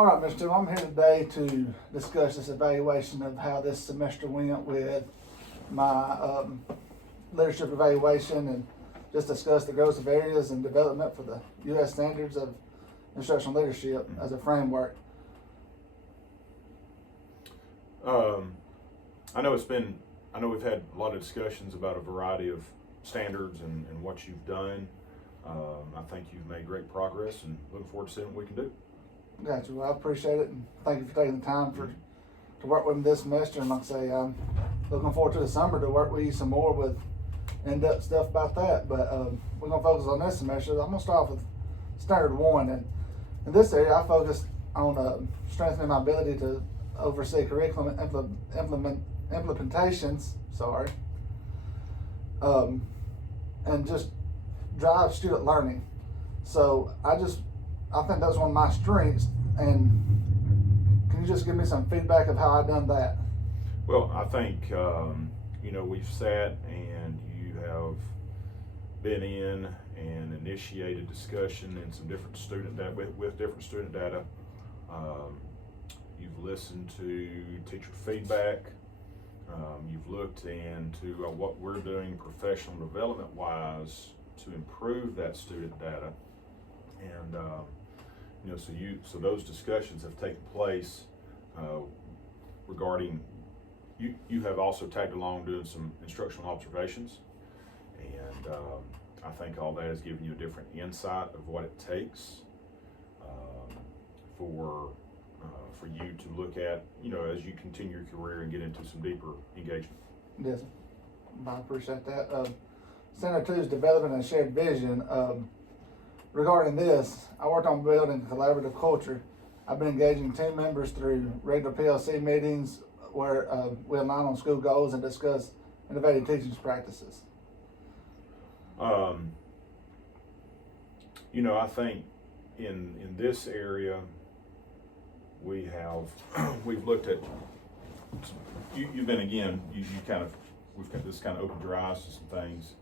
All right, Mr. Tittle, I'm here today to discuss this evaluation of how this semester went with my leadership evaluation and just discuss the growth of areas and development for the U.S. standards of instructional leadership as a framework. I know we've had a lot of discussions about a variety of standards and what you've done. I think you've made great progress and looking forward to seeing what we can do. Gotcha. Well, I appreciate it, and thank you for taking the time to work with me this semester. And like I say, I'm looking forward to the summer to work with you some more with in-depth stuff about that. But we're going to focus on this semester. I'm going to start off with Standard 1. And in this area, I focused on strengthening my ability to oversee curriculum implementations, and just drive student learning. So I think that's one of my strengths, and can you just give me some feedback of how I've done that? Well, I think, we've sat and you have been in and initiated discussion in some different student data, with different student data. You've listened to teacher feedback. You've looked into what we're doing professional development wise to improve that student data. And so those discussions have taken place regarding you have also tagged along doing some instructional observations, and I think all that has given you a different insight of what it takes for you to look at, as you continue your career and get into some deeper engagement. Yes, I appreciate that. Standard 2 is developing a shared vision. Regarding this, I worked on building collaborative culture. I've been engaging team members through regular PLC meetings where we align on school goals and discuss innovative teaching practices. I think in this area we've looked at we've got this kind of opened your eyes to some things.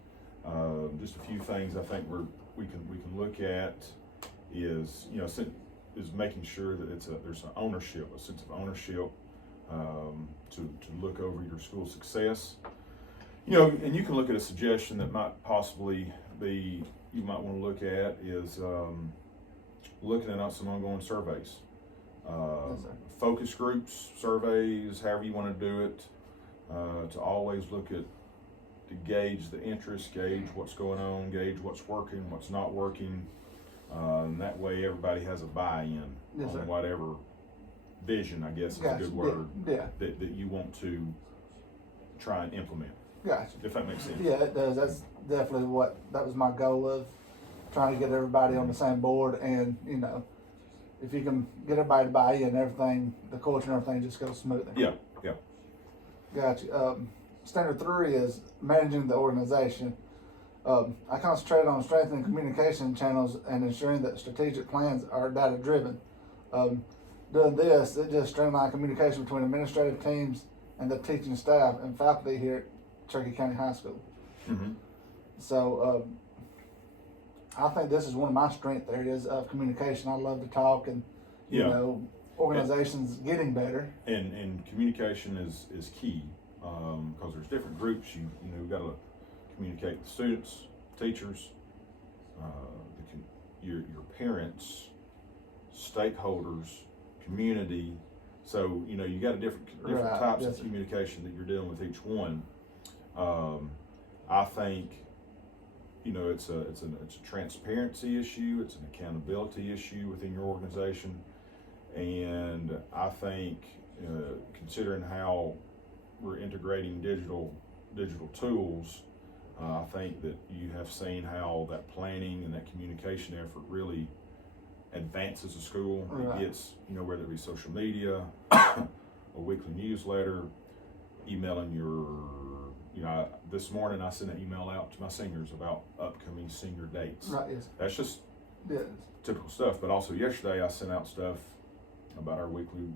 Just a few things I think we can look at is making sure that there's an ownership, a sense of ownership to look over your school success. And you can look at a suggestion that might possibly be you might want to look at is looking at some ongoing surveys, focus groups, surveys, however you want to do it, to always look at. To gauge the interest, gauge what's going on, gauge what's working, what's not working. And that way everybody has a buy-in on whatever vision, I guess is a good word, that you want to try and implement. Gotcha. If that makes sense. Yeah, it does. That's definitely that was my goal of trying to get everybody on the same board. And, if you can get everybody to buy in, everything, the culture and everything just goes smoother. Yeah. Gotcha. Standard 3 is managing the organization. I concentrate on strengthening communication channels and ensuring that strategic plans are data driven. Doing this, it just streamlines communication between administrative teams and the teaching staff and faculty here at Cherokee County High School. Mm-hmm. So I think this is one of my strength areas of communication. I love to talk, and organizations getting better. And communication is key. Because there's different groups, you've got to communicate with students, teachers, your parents, stakeholders, community. So you got different types of communication that you're dealing with each one. I think it's a transparency issue, it's an accountability issue within your organization, and I think considering how we're integrating digital tools, I think that you have seen how that planning and that communication effort really advances a school. Right. It gets, whether it be social media, a weekly newsletter, emailing this morning I sent an email out to my seniors about upcoming senior dates. Right, yes. That's just typical stuff, but also yesterday I sent out stuff about our weekly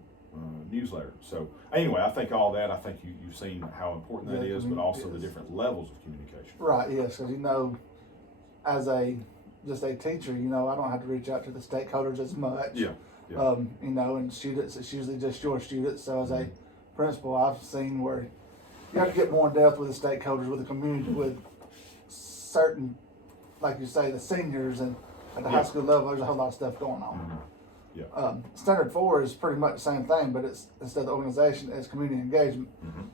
newsletter. So anyway, I think all that, I think you've seen how important that is, but also the different levels of communication. Right, yes, because as a teacher, I don't have to reach out to the stakeholders as much. Yeah. Yeah. You know, and students, it's usually just your students. So as a principal, I've seen where you have to get more in depth with the stakeholders, with the community, with certain, like you say, the seniors, and at the high school level, there's a whole lot of stuff going on. Yeah. Standard 4 is pretty much the same thing, but it's instead of organization, it's community engagement.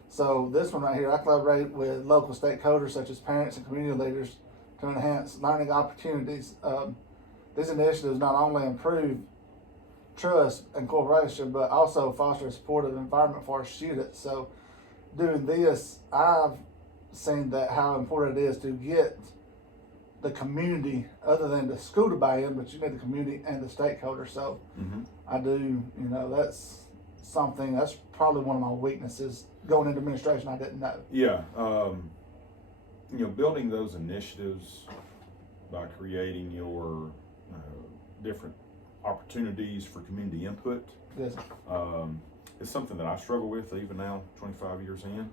So this one right here, I collaborate with local stakeholders such as parents and community leaders to enhance learning opportunities. These initiatives not only improve trust and cooperation, but also foster a supportive environment for our students. So doing this, I've seen that how important it is to get the community, other than the school to buy in, but you need the community and the stakeholders. So I do, you know, that's something, that's probably one of my weaknesses going into administration I didn't know. Yeah. You know, building those initiatives by creating your different opportunities for community input Yes. is something that I struggle with even now, 25 years in.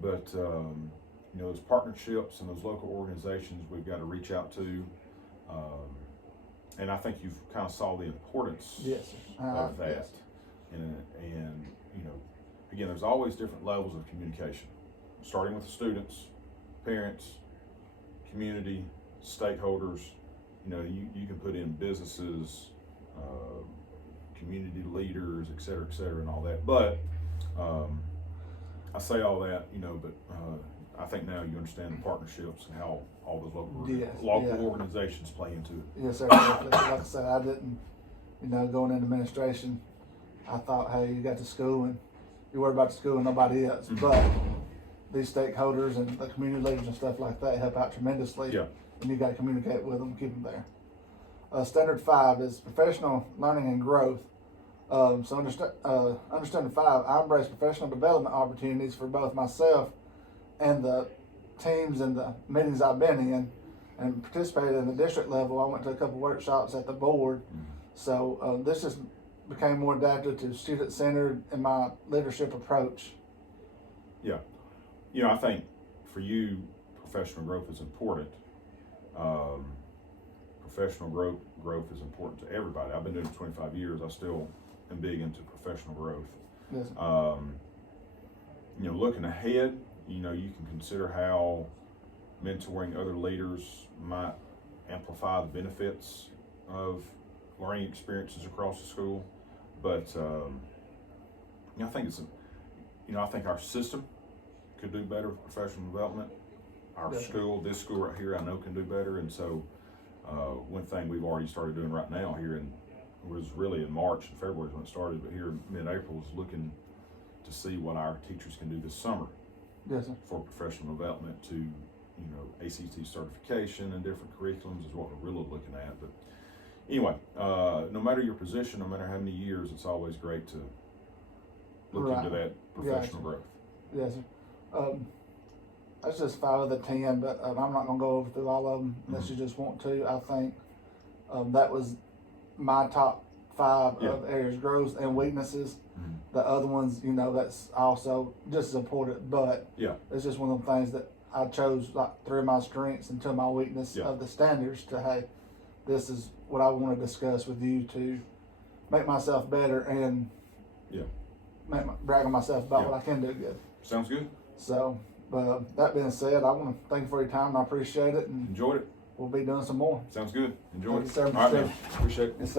But you know, those partnerships and those local organizations we've got to reach out to, and I think you've kind of saw the importance Yes. of that. Yes. And you know, again, there's always different levels of communication, starting with the students, parents, community, stakeholders. You know, you can put in businesses, community leaders, et cetera, and all that. But I say all that, you know, but I think now you understand the partnerships and how all those local organizations play into it. Yes, sir. Like I said, I didn't, you know, going into administration, I thought, hey, you got the school and you worry about the school and nobody else. But these stakeholders and the community leaders and stuff like that help out tremendously. Yeah. And you got to communicate with them, keep them there. Standard 5 is professional learning and growth. So under Standard 5, I embrace professional development opportunities for both myself and the teams and the meetings I've been in, and participated in the district level. I went to a couple workshops at the board. So this just became more adapted to student-centered in my leadership approach. Yeah. You know, I think for you, professional growth is important. Professional growth is important to everybody. I've been doing it 25 years. I still am big into professional growth. Yes. You know, looking ahead, you know, you can consider how mentoring other leaders might amplify the benefits of learning experiences across the school. But you know, I think our system could do better with professional development. Our school, this school right here, I know can do better. And so one thing we've already started doing right now here, and was really in March and February is when it started, but here mid-April is looking to see what our teachers can do this summer. Yes, sir. For professional development to, you know, ACT certification and different curriculums is what we're really looking at. But anyway, no matter your position, no matter how many years, it's always great to look into that professional growth. Yes, sir. That's just 5 of the 10, but I'm not going to go over through all of them unless you just want to. I think that was my top 5 of areas, growth and weaknesses. The other ones, you know, that's also just as important, but it's just one of the things that I chose, like 3 of my strengths and 2 of my weakness of the standards to, hey, this is what I want to discuss with you to make myself better and brag on myself about what I can do good. Sounds good. So, that being said, I want to thank you for your time. I appreciate it. And enjoyed it. We'll be doing some more. Sounds good. Enjoy it. Thank you, sir. All right, man. Appreciate it. Yes, sir.